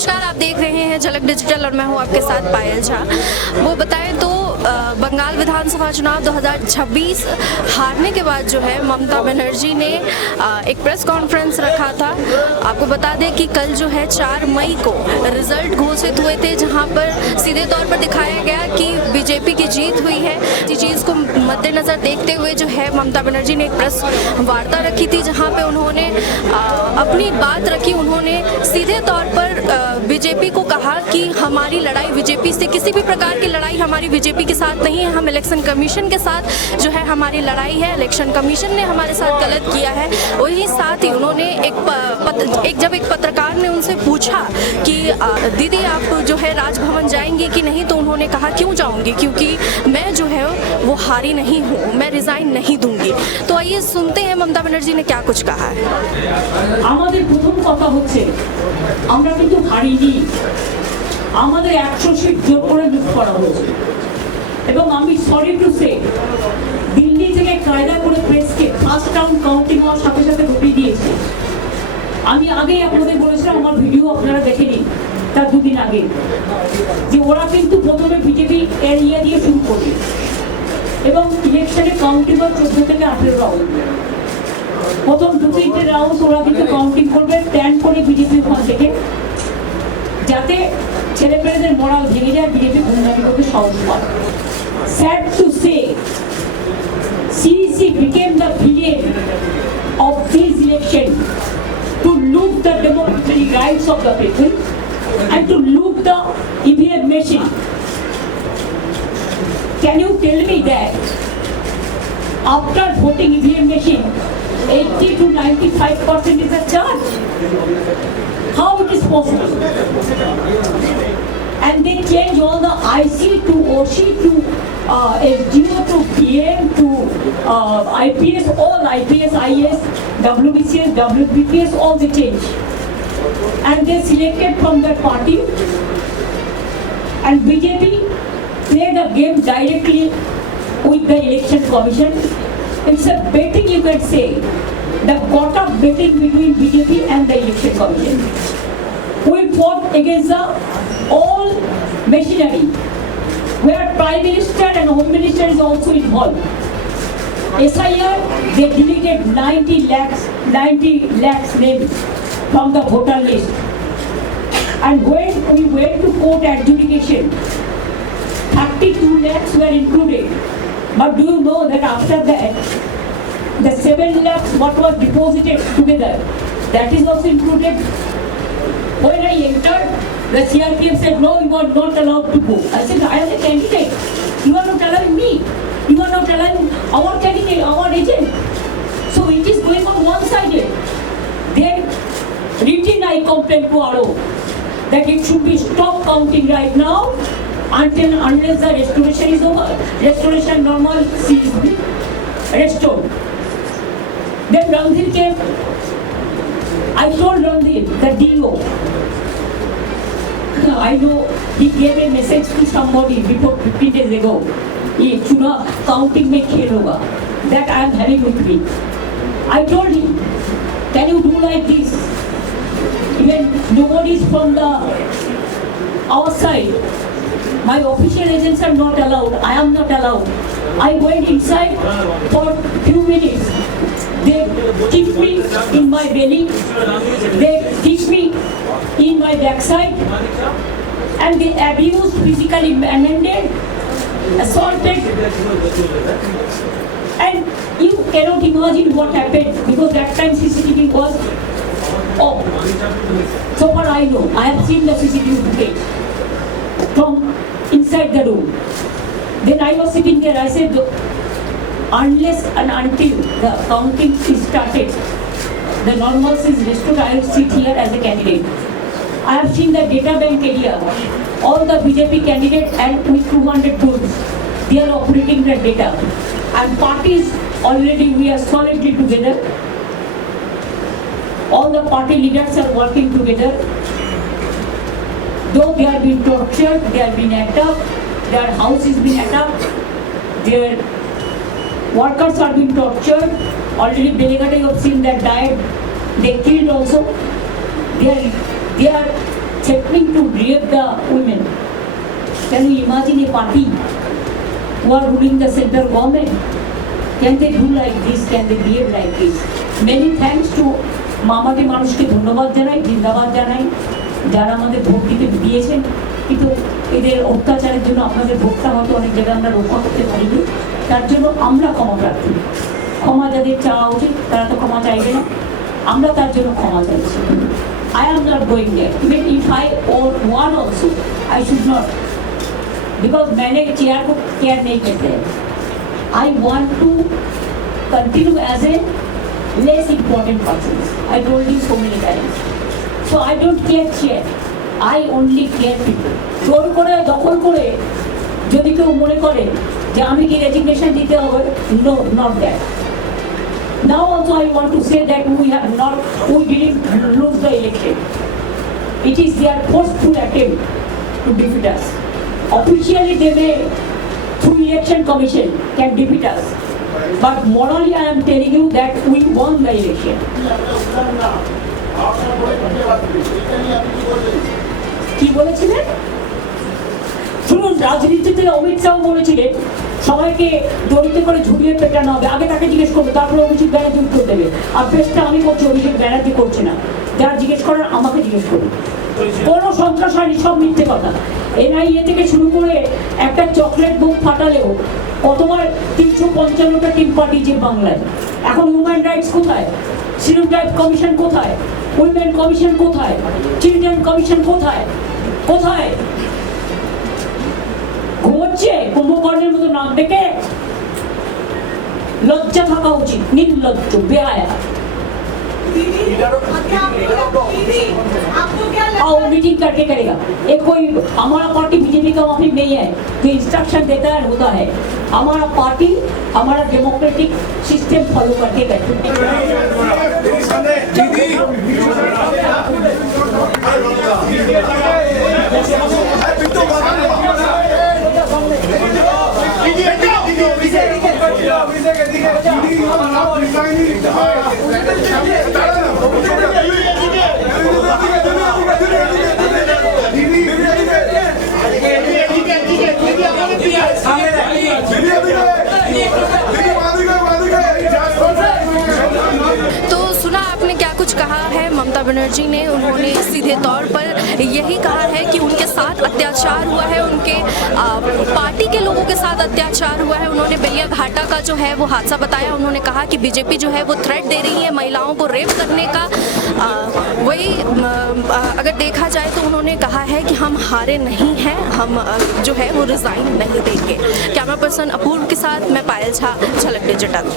नमस्कार, आप देख रहे हैं झलक डिजिटल और मैं हूं आपके साथ पायल झा। वो बताएं तो बंगाल विधानसभा चुनाव 2026 हारने के बाद जो है ममता बनर्जी ने एक प्रेस कॉन्फ्रेंस रखा था। आपको बता दें कि कल जो है 4 मई को रिजल्ट घोषित हुए थे, जहां पर सीधे तौर पर दिखाया गया कि बीजेपी की जीत हुई है। इस चीज़ को मद्देनज़र देखते हुए जो है ममता बनर्जी ने एक प्रेस वार्ता रखी थी, जहाँ पे उन्होंने अपनी बात रखी। उन्होंने सीधे तौर पर बीजेपी को कहा कि हमारी लड़ाई बीजेपी से, किसी भी प्रकार की लड़ाई हमारी बीजेपी के साथ नहीं है, हम इलेक्शन कमीशन के साथ जो है हमारी लड़ाई है। इलेक्शन कमीशन ने हमारे साथ गलत किया है। वही साथ ही उन्होंने जब एक पत्रकार ने उनसे पूछा कि दीदी आप जो है राजभवन जाएंगी कि नहीं, तो उन्होंने कहा क्यों जाऊंगी, क्योंकि मैं जो है वो हारी नहीं हूँ, मैं रिजाइन नहीं दूंगी। तो आइए सुनते हैं ममता बनर्जी ने क्या कुछ कहा है। আমাদের প্রথম কথা হচ্ছে আমরা কিন্তু হারিনি, আমাদের 100 সিট জোর করে লুট করা হয়েছে এবং আমি সরি টু সে দিল্লি থেকে কায়দা করে প্রেসকে ফার্স্ট রাউন্ড কাউন্টিং হওয়ার সাথে সাথে ঢুকিয়ে দিয়েছে। আমি আগেই আপনাদের বলেছিলাম, আমার ভিডিও আপনারা দেখে নিন তার 2 দিন আগে, যে ওরা কিন্তু প্রথমে বিজেপি এরিয়া দিয়ে শুরু করবে এবং ইলেকশনে কাউন্টিং হয় 14 থেকে 18 রাউন্ড। প্রথম 2-3টে রাউন্ড ওরা কিন্তু কাউন্টিং করবে প্ল্যান করে বিজেপি ওখান থেকে, যাতে ছেলেমেয়েদের মরাল ভেঙে যায়, বিজেপি গুন্ডামি করতে সাহস পায়। Sad to say CEC became the villain of this election to loot the democratic rights of the people and to loot the EVM machine. Can you tell me that after voting EVM machine 80 to 95% is a charge? How it is possible? And they change all the IC to OC to FGO to PM to IPS, all IPS, IS, WBCS, WBPS, all they change. And they selected from that party, and BJP play the game directly with the election commission. It's a betting, you can say, the got-up betting between BJP and the election commission. We fought against the all machinery, where Prime Minister and Home Minister is also involved. SIR, they deleted 90 lakhs names from the voter list. And when we went to court adjudication, 32 lakhs were included. But do you know that after that, the 7 lakhs what was deposited together, that is also included? When I entered, the CRPF said, no, you are not allowed to go. I said, I am a candidate. You are not allowing me. You are not allowing our candidate, our agent. So it is going on one-sided. Then, written I complained to RO that it should be stop counting right now unless the restoration is over. Restoration normal is restored. Then Randhir came. I told Randhir, the DO, I know he gave a message to somebody before 15 days ago. Ye chuna counting mein khel hoga. That I am having with me. I told him, can you do like this? Even nobody is from our side. My official agents are not allowed. I am not allowed. I went inside for few minutes. They kicked me in my belly. They kicked me in my backside. And they abused, physically amended, assaulted. And you cannot imagine what happened, because that time CCTV was off. So far I know, I have seen the CCTV footage from inside the room. Then I was sitting there, I said, unless and until the counting is started, the normalcy is restored, I will sit here as a candidate. I have seen the data bank area, all the BJP candidates and with 200 booths, they are operating the data. And parties already, we are solidly together. All the party leaders are working together. Though they are being tortured, they are being attacked, their house is being attacked, their workers are being tortured. Already Belegate, you have seen that died. They killed also. They are threatening to rape the women. Can you imagine a party who are ruling the central government? Can they do like this? Can they behave like this? Many thanks to মামাটি মানুষকে ধন্যবাদ জানাই, জিন্দাবাদ জানাই, যারা আমাদের vote দিতে দিয়েছেন, কিন্তু এদের অত্যাচারের জন্য আপনাদের ভোটটা হয়তো অনেক জায়গায় আমরা রক্ষা করতে পারিনি, তার জন্য আমরা ক্ষমা প্রার্থী। ক্ষমা যাদের চাওয়া উচিত তারা তো ক্ষমা চাইবে না, আমরা তার জন্য ক্ষমা চাইছি। I am not going there. Even if I own one also, I should not. Because मैंने चेयर को केयर नहीं करते हैं। I want to continue as a less important person. I told you so many times. So I don't care chair. I only care people. জোর করে দখল করে যদি কেউ মনে করে যে আমি কি রেজিগনেশন দিতে হবে, no, not that. Now also I want to say that we didn't lose the election. It is their forceful attempt to defeat us. Officially they may, through election commission, can defeat us. But morally I am telling you that we won the election. কি বলেছিলেন? শুনুন, রাজনীতিতে অমিত শাহ বলেছিলেন সবাইকে দড়িতে করে ঝুলিয়ে পেটানো হবে, আগে তাকে জিজ্ঞেস করবে, তারপরে অভিষেক ব্যানার্জি উত্তর দেবে। আর পেশটা আমি করছি, অভিষেক ব্যানার্জি করছে না। যারা জিজ্ঞেস করার আমাকে জিজ্ঞেস করুন। কোনো সন্ত্রাস হয়নি, সব মিথ্যে কথা। এনআইএ থেকে শুরু করে একটা চকলেট বুক ফাটালেও কতবার 355টা টিম পাঠিয়েছে বাংলায়। এখন হিউম্যান রাইটস কোথায়? সিনোটাইপ কমিশন কোথায়? উইমেন কমিশন কোথায়? চিলড্রেন কমিশন কোথায়? কোথায়? ঘুমোচ্ছে কুম্ভকর্ণের মতো নাম ডেকে? লজ্জা থাকা উচিত, নির্লজ্জ, বেহায়া। आओ मीटिंग करके करेगा। ये कोई हमारा पार्टी बीजेपी का माफी नहीं है, जो इंस्ट्रक्शन देता है होता है। हमारा पार्टी हमारा डेमोक्रेटिक सिस्टम फॉलो करके करते हैं। तो सुना आपने क्या कुछ कहा है ममता बनर्जी ने। उन्होंने सीधे तौर पर यही कहा है कि उनके साथ अत्याचार हुआ है, उनके पार्टी के लोगों के साथ अत्याचार हुआ है। उन्होंने बेलिया घाटा का जो है वो हादसा बताया। उन्होंने कहा कि बीजेपी जो है वो थ्रेट दे रही है महिलाओं को रेप करने का। वही अगर देखा जाए तो उन्होंने कहा है कि हम हारे नहीं हैं, हम जो है वो रिज़ाइन नहीं देंगे। कैमरा पर्सन अपूर्व के साथ मैं पायल झा, झलक डिजिटल।